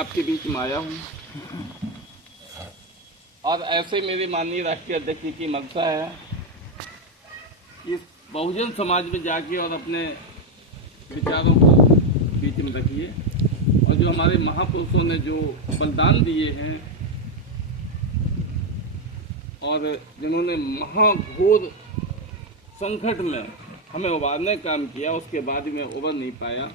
आपके बीच में आया हूँ और ऐसे मेरे माननीय राष्ट्रीय अध्यक्ष जी की मंशा है कि बहुजन समाज में जाके और अपने विचारों को बीच में रखिए और जो हमारे महापुरुषों ने जो बलिदान दिए हैं और जिन्होंने महाघोर संकट में हमें उबारने का काम किया, उसके बाद में उबर नहीं पाया।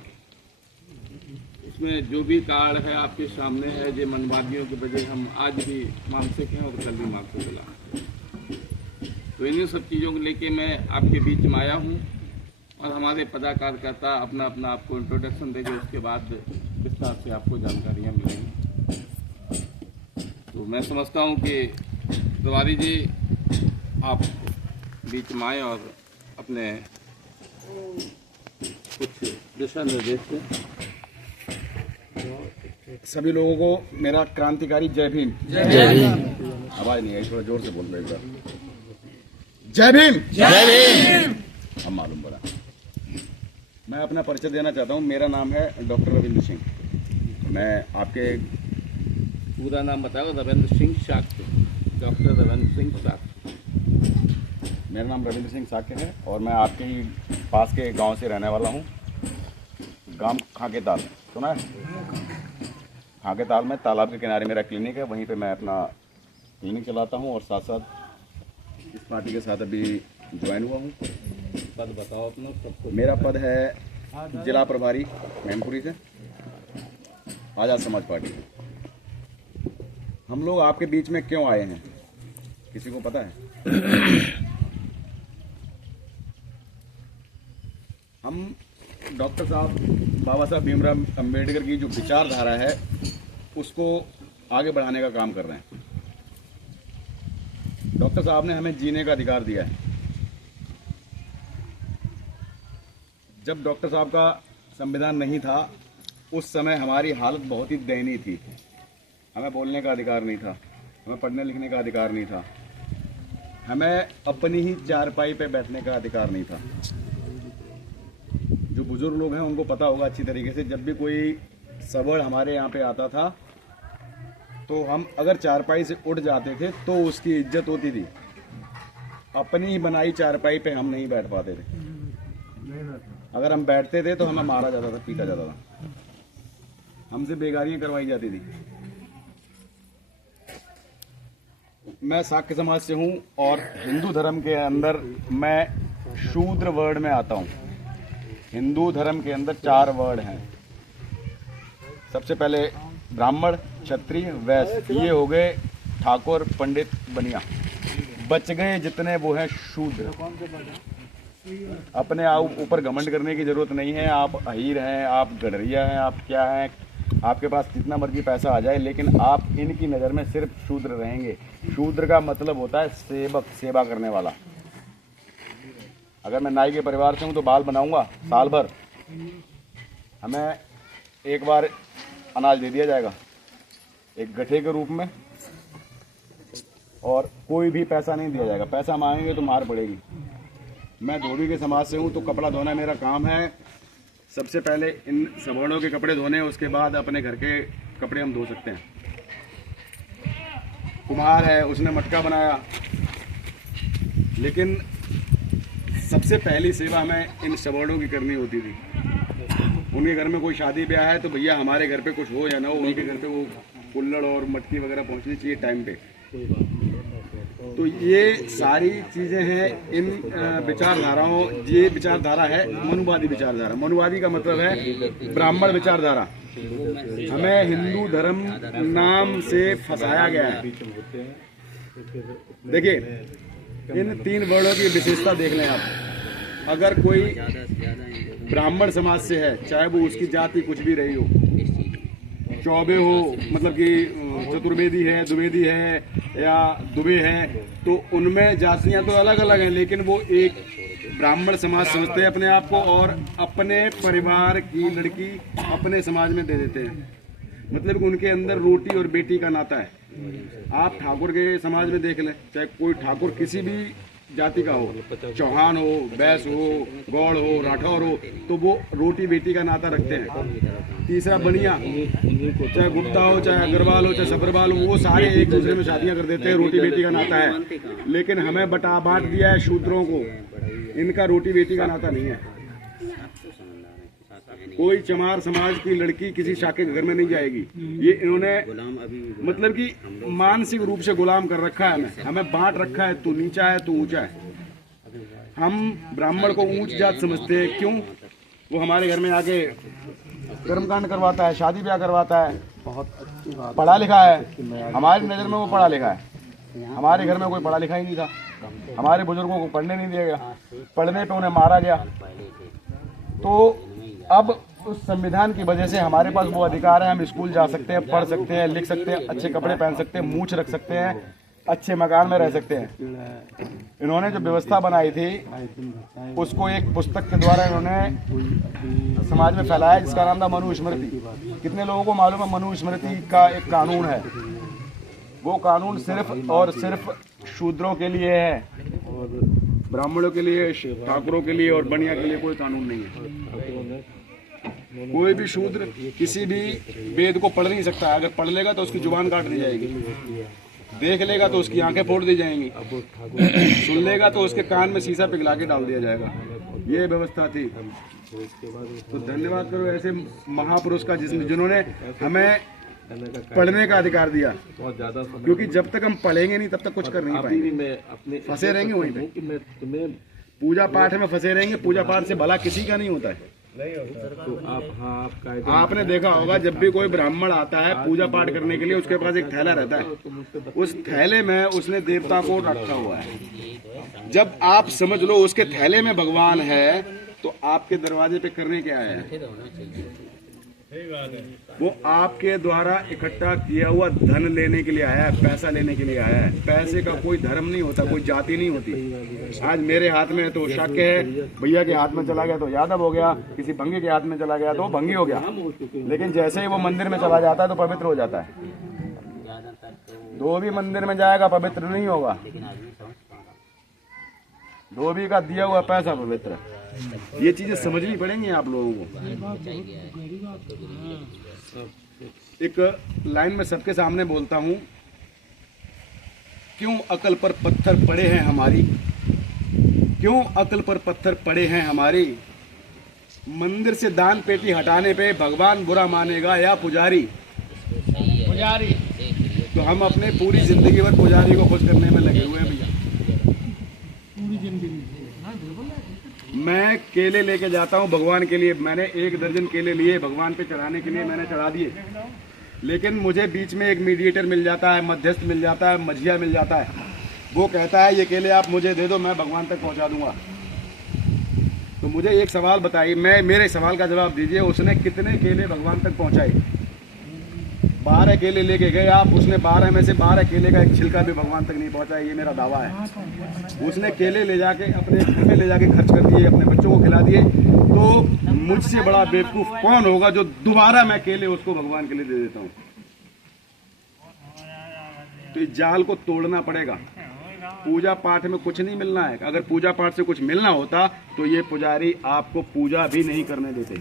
इसमें जो भी कारण है आपके सामने है, जो मनवादियों की वजह हम आज भी मानसिक हैं और कल भी मानसिक मिला। तो इन्हीं सब चीज़ों को लेके मैं आपके बीच में आया हूँ और हमारे कार्यकर्ता अपना अपना आपको इंट्रोडक्शन देंगे, उसके बाद विस्तार से आपको जानकारियाँ मिलेंगी। तो मैं समझता हूँ कि तिवारी जी आप बीच में आए और अपने कुछ दिशा निर्देश दें। सभी लोगों को मेरा क्रांतिकारी जय भीम। जय भीम। आवाज नहीं आई, थोड़ा जोर से बोल रहे एक बार। जय भीम। जय भीम। हम मालूम पड़ा। मैं अपना परिचय देना चाहता हूँ। मेरा नाम है डॉक्टर रविंद्र सिंह। मैं आपके पूरा नाम बताओ। रविंद्र सिंह साक्य, डॉक्टर रविंद्र सिंह साक्य। मेरा नाम रविंद्र सिंह साक्य है और मैं आपके ही पास के गांव से रहने वाला हूँ। गांव खाकेताल, सुना है? खाकेताल में तालाब के किनारे मेरा क्लिनिक है, वहीं पे मैं अपना क्लिनिक चलाता हूँ और साथ साथ इस पार्टी के साथ अभी ज्वाइन हुआ हूँ। पद बताओ अपना सबको। मेरा पद है जिला प्रभारी मैनपुरी से, आज़ाद समाज पार्टी। हम लोग आपके बीच में क्यों आए हैं, किसी को पता है? हम डॉक्टर साहब बाबा साहब भीमराव अंबेडकर की जो विचारधारा है उसको आगे बढ़ाने का काम कर रहे हैं। डॉक्टर साहब ने हमें जीने का अधिकार दिया है। जब डॉक्टर साहब का संविधान नहीं था उस समय हमारी हालत बहुत ही दयनीय थी। हमें बोलने का अधिकार नहीं था, हमें पढ़ने लिखने का अधिकार नहीं था, हमें अपनी ही चारपाई पे बैठने का अधिकार नहीं था। जो बुजुर्ग लोग हैं उनको पता होगा अच्छी तरीके से, जब भी कोई सबड़ हमारे यहाँ पे आता था तो हम अगर चारपाई से उठ जाते थे तो उसकी इज्जत होती थी। अपनी ही बनाई चारपाई पे हम नहीं बैठ पाते थे। अगर हम बैठते थे तो हमें मारा जाता था, पीटा जाता था, हमसे बेगारियां करवाई जाती थी। मैं साक्य समाज से हूँ और हिंदू धर्म के अंदर मैं शूद्र वर्ड में आता हूँ। हिंदू धर्म के अंदर 4 वर्ड हैं। सबसे पहले ब्राह्मण, क्षत्रिय, वैश्य, ये हो गए ठाकुर, पंडित, बनिया। बच गए जितने वो हैं शूद्र। अपने आप ऊपर घमंड करने की जरूरत नहीं है। आप अहीर हैं, आप गडरिया हैं, आप क्या हैं, आपके पास जितना मर्जी पैसा आ जाए, लेकिन आप इनकी नज़र में सिर्फ शूद्र रहेंगे। शूद्र का मतलब होता है सेवक, सेवा करने वाला। अगर मैं नाई के परिवार से हूँ तो बाल बनाऊंगा साल भर, हमें एक बार अनाज दे दिया जाएगा एक गठे के रूप में और कोई भी पैसा नहीं दिया जाएगा। पैसा मांगेंगे तो मार पड़ेगी। मैं धोबी के समाज से हूँ तो कपड़ा धोना मेरा काम है। सबसे पहले इन सवर्णों के कपड़े धोने, उसके बाद अपने घर के कपड़े हम धो सकते हैं। कुम्हार है, उसने मटका बनाया, लेकिन सबसे पहली सेवा हमें इन सवर्णों की करनी होती थी। उनके घर में कोई शादी ब्याह है तो भैया हमारे घर पे कुछ हो या ना हो, उनके घर पे वो कुल्हड़ और मटकी वगैरह पहुंचनी चाहिए टाइम पे। तो ये सारी चीज़ें हैं इन विचारधाराओं। ये विचारधारा है मनुवादी विचारधारा। मनुवादी का मतलब है ब्राह्मण विचारधारा। हमें हिंदू धर्म नाम से फंसाया गया है। देखिए, इन 3 वर्णों की विशेषता देख लें आप। अगर कोई ब्राह्मण समाज से है, चाहे वो उसकी जाति कुछ भी रही हो, चौबे हो, मतलब कि चतुर्वेदी है, द्विवेदी है या दुबे है, तो उनमें जातियां तो अलग अलग हैं, लेकिन वो एक ब्राह्मण समाज समझते हैं अपने आप को और अपने परिवार की लड़की अपने समाज में दे देते हैं। मतलब कि उनके अंदर रोटी और बेटी का नाता है। आप ठाकुर के समाज में देख लें, चाहे कोई ठाकुर किसी भी जाति का हो, चौहान हो, बैस हो, गौड़ हो, राठौर हो, तो वो रोटी बेटी का नाता रखते हैं। तीसरा बनिया, चाहे गुप्ता हो, चाहे अग्रवाल हो, चाहे सब्रवाल हो, वो सारे एक दूसरे में शादियां कर देते हैं, रोटी बेटी का नाता है। लेकिन हमें बटा बांट दिया है शूद्रों को, इनका रोटी बेटी का नाता नहीं है। कोई चमार समाज की लड़की किसी शाके के घर में नहीं जाएगी। ये इन्होंने मतलब कि मानसिक रूप से गुलाम कर रखा है हमें बांट रखा है, तू नीचा है, तू ऊंचा है। हम ब्राह्मण को ऊंच जात समझते हैं। क्यों? वो हमारे घर में आके कर्मकांड करवाता है, शादी ब्याह करवाता है, पढ़ा लिखा है। हमारी नज़र में वो पढ़ा लिखा है। हमारे घर में कोई पढ़ा लिखा ही नहीं था। हमारे बुजुर्गों को पढ़ने नहीं दिया गया, पढ़ने पे उन्हें मारा गया। तो अब उस संविधान की वजह से हमारे पास वो अधिकार है, हम स्कूल जा सकते हैं, पढ़ सकते हैं, लिख सकते हैं, अच्छे कपड़े पहन सकते हैं, मूछ रख सकते हैं, अच्छे मकान में रह सकते हैं। इन्होंने जो व्यवस्था बनाई थी उसको एक पुस्तक के द्वारा इन्होंने समाज में फैलाया, जिसका नाम था मनुस्मृति। कितने लोगों को मालूम है मनुस्मृति का एक कानून है? वो कानून सिर्फ और सिर्फ शूद्रों के लिए है, ब्राह्मणों के लिए, ठाकुरों के लिए और बनिया के लिए कोई कानून नहीं है। कोई भी शूद्र किसी भी वेद को पढ़ नहीं सकता। अगर पढ़ लेगा तो उसकी जुबान काट दी जाएगी, देख लेगा तो उसकी आंखें फोड़ दी जाएंगी, सुन लेगा तो उसके कान में शीशा पिघला के डाल दिया जाएगा। ये व्यवस्था थी। तो धन्यवाद करो ऐसे महापुरुष का जिन्होंने हमें पढ़ने का अधिकार दिया। क्योंकि जब तक हम पढ़ेंगे नहीं तब तक कुछ कर नहीं पाएंगे, फंसे रहेंगे वहीं पे। पूजा पाठ में फंसे रहेंगे। पूजा पाठ से भला किसी का नहीं होता है। तो आपने देखा होगा जब भी कोई ब्राह्मण आता है पूजा पाठ करने के लिए, उसके पास एक थैला रहता है। उस थैले में उसने देवता को रखा हुआ है। जब आप समझ लो उसके थैले में भगवान है, तो आपके दरवाजे पे करने क्या आया है? वो आपके द्वारा इकट्ठा किया हुआ धन लेने के लिए आया है, पैसा लेने के लिए आया है। पैसे का कोई धर्म नहीं होता, कोई जाति नहीं होती। आज मेरे हाथ में तो शाक्य है, भैया के हाथ में चला गया तो यादव हो गया, किसी भंगी के हाथ में चला गया तो भंगी हो गया। लेकिन जैसे ही वो मंदिर में चला जाता है तो पवित्र हो जाता है। धोबी मंदिर में जाएगा पवित्र नहीं होगा, धोबी का दिया हुआ पैसा पवित्र। ये चीजें समझनी पड़ेंगी आप लोगों को। एक लाइन में सबके सामने बोलता हूं, क्यों अकल पर पत्थर पड़े हैं हमारी, क्यों अकल पर पत्थर पड़े हैं हमारी। मंदिर से दान पेटी हटाने पे भगवान बुरा मानेगा या पुजारी? पुजारी। तो हम अपने पूरी जिंदगी भर पुजारी को खुश करने में लगे हुए हैं भैया। मैं केले लेके जाता हूँ भगवान के लिए। मैंने 1 दर्जन केले लिए भगवान पे चढ़ाने के लिए, मैंने चढ़ा दिए। लेकिन मुझे बीच में एक मीडिएटर मिल जाता है, मध्यस्थ मिल जाता है, मझिया मिल जाता है। वो कहता है ये केले आप मुझे दे दो, मैं भगवान तक पहुँचा दूंगा। तो मुझे एक सवाल बताइए, मेरे सवाल का जवाब दीजिए, उसने कितने केले भगवान तक पहुँचाए? 12 केले लेके गए आप, उसने 12 में से 12 केले का एक छिलका भी भगवान तक नहीं पहुंचा। ये मेरा दावा है। उसने केले ले जाके अपने घर में ले जाके खर्च कर दिए, अपने बच्चों को खिला दिए। तो मुझसे बड़ा बेवकूफ कौन होगा जो दोबारा मैं केले उसको भगवान के लिए दे देता हूँ? तो इस जाल को तोड़ना पड़ेगा। पूजा पाठ में कुछ नहीं मिलना है। अगर पूजा पाठ से कुछ मिलना होता तो ये पुजारी आपको पूजा भी नहीं करने देते।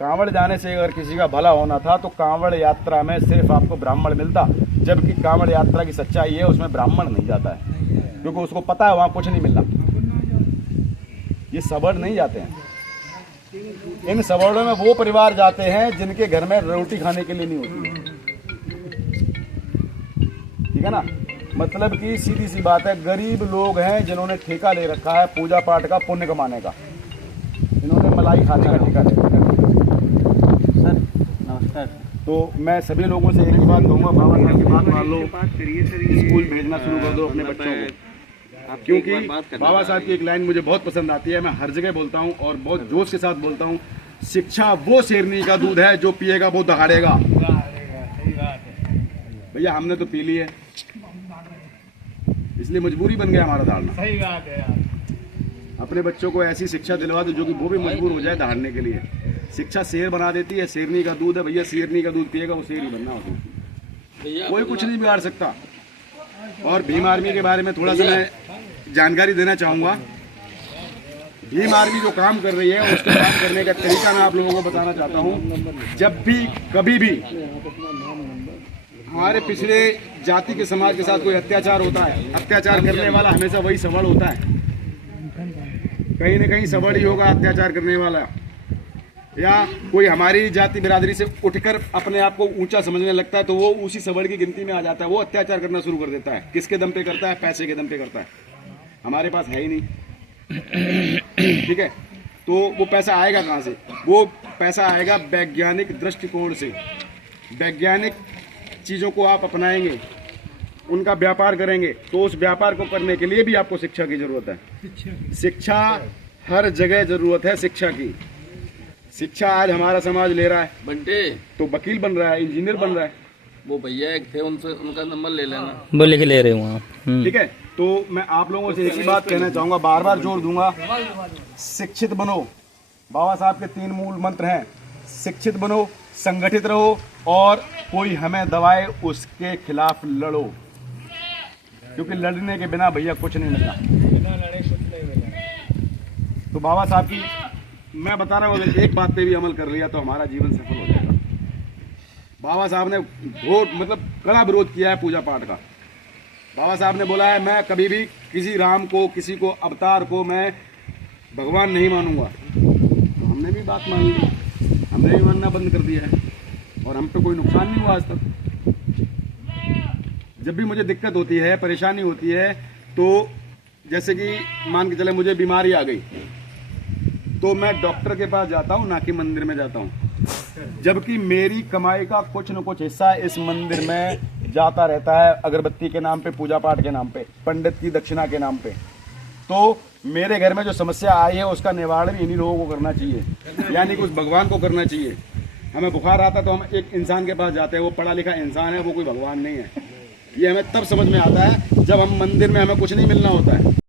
कांवड़ जाने से अगर किसी का भला होना था तो कांवड़ यात्रा में सिर्फ आपको ब्राह्मण मिलता, जबकि कांवड़ यात्रा की सच्चाई है उसमें ब्राह्मण नहीं जाता है, क्योंकि उसको पता है वहाँ कुछ नहीं मिलना। ये सवर्ण नहीं जाते हैं। इन सवर्णों में वो परिवार जाते हैं जिनके घर में रोटी खाने के लिए नहीं होती। ठीक है ना? मतलब कि सीधी सी बात है, गरीब लोग हैं जिन्होंने ठेका ले रखा है पूजा पाठ का, पुण्य कमाने का। इन्होंने मलाई खाने का ठेका ले रखा है। तो मैं सभी लोगों से एक ही बात कहूँगा, बाबा साहब की बात मान लो, स्कूल भेजना शुरू कर दो अपने बच्चों को। क्योंकि बाबा साहब की एक लाइन मुझे बहुत पसंद आती है, मैं हर जगह बोलता हूँ और बहुत जोश के साथ बोलता हूँ, शिक्षा वो शेरनी का दूध है जो पिएगा वो दहाड़ेगा। भैया हमने तो पी ली है, इसलिए मजबूरी बन गया हमारा दहाड़ना। सही बात है यार। अपने बच्चों को ऐसी शिक्षा दिलवा दो जो कि वो भी मजबूर हो जाए दहाड़ने के लिए। शिक्षा शेर बना देती है, शेरनी का दूध है भैया, शेरनी का दूध पिएगा वो शेर ही बनना होता है। कोई कुछ नहीं बिगाड़ सकता। और भीम आर्मी के बारे में थोड़ा सा मैं जानकारी देना चाहूँगा। भीम आर्मी जो काम कर रही है उसका काम करने का तरीका मैं आप लोगों को बताना चाहता हूँ। जब भी कभी भी हमारे पिछड़े जाति के समाज के साथ कोई अत्याचार होता है, अत्याचार करने वाला हमेशा वही सबड़ होता है। कहीं न कहीं सबड़ ही होगा अत्याचार करने वाला, या कोई हमारी जाति बिरादरी से उठकर अपने आप को ऊंचा समझने लगता है तो वो उसी सबड़ की गिनती में आ जाता है। वो अत्याचार करना शुरू कर देता है। किसके दम पे करता है? पैसे के दम पे करता है। हमारे पास है ही नहीं, ठीक है। तो वो पैसा आएगा कहाँ से? वो पैसा आएगा वैज्ञानिक दृष्टिकोण से। वैज्ञानिक चीज़ों को आप अपनाएंगे, उनका व्यापार करेंगे, तो उस व्यापार को करने के लिए भी आपको शिक्षा की जरूरत है। शिक्षा हर जगह जरूरत है शिक्षा की। शिक्षा आज हमारा समाज ले रहा है, बंटे तो वकील बन रहा है, इंजीनियर बन रहा है, वो भैया एक थे, उनसे उनका नंबर ले लेना। बोले के ले रहे हूँ आप। ठीक है। तो मैं आप लोगों से एक ही बात कहना चाहूंगा, बार बार जोर दूंगा, शिक्षित बनो। बाबा साहब के 3 मूल मंत्र हैं, शिक्षित बनो, संगठित रहो, और कोई हमें दबाए उसके खिलाफ लड़ो, क्योंकि लड़ने के बिना भैया कुछ नहीं मिलना। तो बाबा साहब की मैं बता रहा हूँ, अगर एक बात पे भी अमल कर लिया तो हमारा जीवन सफल हो जाएगा। बाबा साहब ने बहुत कड़ा विरोध किया है पूजा पाठ का। बाबा साहब ने बोला है मैं कभी भी किसी राम को, किसी को, अवतार को मैं भगवान नहीं मानूंगा। तो हमने भी बात मान ली, हमने भी मानना बंद कर दिया है, और हम पे कोई नुकसान नहीं हुआ आज तक। जब भी मुझे दिक्कत होती है, परेशानी होती है, तो जैसे कि मान के चले मुझे बीमारी आ गई, तो मैं डॉक्टर के पास जाता हूँ, ना कि मंदिर में जाता हूँ। जबकि मेरी कमाई का कुछ न कुछ हिस्सा इस मंदिर में जाता रहता है, अगरबत्ती के नाम पे, पूजा पाठ के नाम पे, पंडित की दक्षिणा के नाम पे। तो मेरे घर में जो समस्या आई है उसका निवारण भी इन्हीं लोगों को करना चाहिए, यानी कि उस भगवान को करना चाहिए। हमें बुखार आता तो हम एक इंसान के पास जाते हैं, वो पढ़ा लिखा इंसान है, वो कोई भगवान नहीं है। ये हमें तब समझ में आता है जब हम मंदिर में हमें कुछ नहीं मिलना होता है।